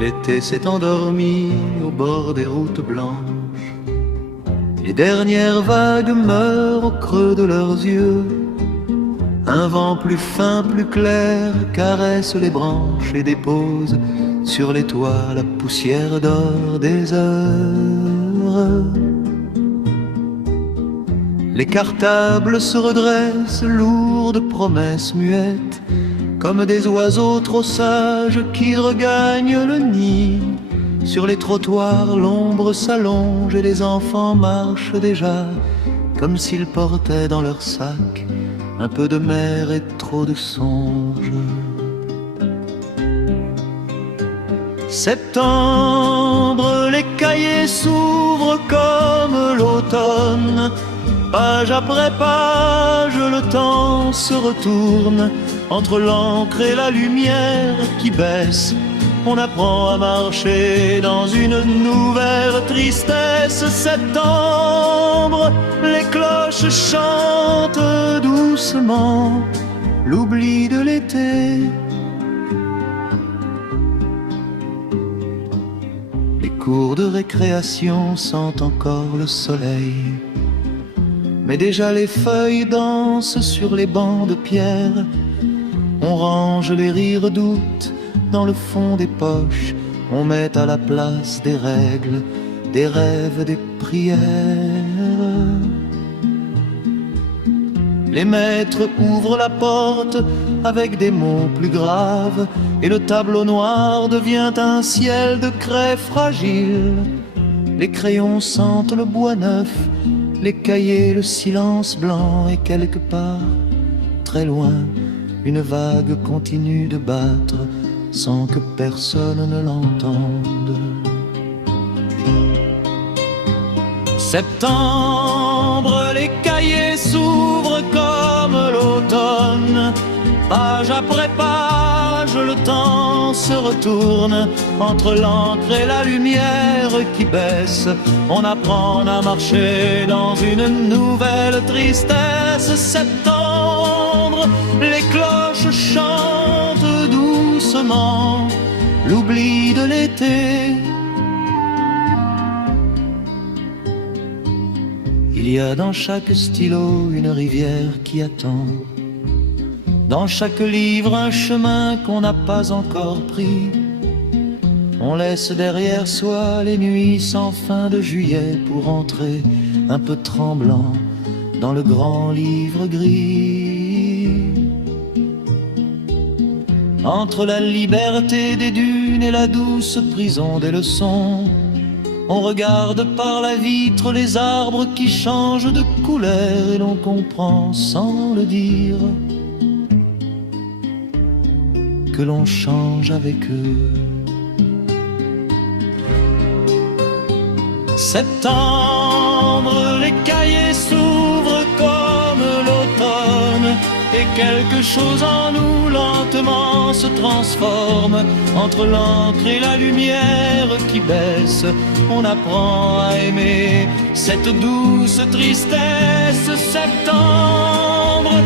L'été s'est endormi au bord des routes blanches. Les dernières vagues meurent au creux de leurs yeux. Un vent plus fin, plus clair caresse les branches et dépose sur les toits la poussière d'or des heures. Les cartables se redressent, lourds de promesses muettes, comme des oiseaux trop sages qui regagnent le nid. Sur les trottoirs, l'ombre s'allonge et les enfants marchent déjà, comme s'ils portaient dans leur sac un peu de mer et trop de songes. Septembre, les cahiers s'ouvrent comme l'automne. Page après page, le temps se retourne. Entre l'encre et la lumière qui baisse, on apprend à marcher dans une nouvelle tristesse. Septembre, les cloches chantent doucement l'oubli de l'été. Les cours de récréation sentent encore le soleil, mais déjà les feuilles dansent sur les bancs de pierre. On range les rires d'août dans le fond des poches. On met à la place des règles, des rêves, des prières. Les maîtres ouvrent la porte avec des mots plus graves, et le tableau noir devient un ciel de craie fragile. Les crayons sentent le bois neuf, les cahiers le silence blanc, et quelque part, très loin, une vague continue de battre sans que personne ne l'entende. Septembre, les cahiers s'ouvrent comme l'automne. Page après page, le temps se retourne. Entre l'encre et la lumière qui baisse, on apprend à marcher dans une nouvelle tristesse. Septembre, les cloches chantent doucement l'oubli de l'été. Il y a dans chaque stylo une rivière qui attend, dans chaque livre un chemin qu'on n'a pas encore pris. On laisse derrière soi les nuits sans fin de juillet pour entrer un peu tremblant dans le grand livre gris. Entre la liberté des dunes et la douce prison des leçons, on regarde par la vitre les arbres qui changent de couleur, et l'on comprend sans le dire que l'on change avec eux. Septembre, les cahiers s'ouvrent comme l'automne, et quelque chose en nous lentement se transforme. Entre l'encre et la lumière qui baisse, on apprend à aimer cette douce tristesse. Septembre,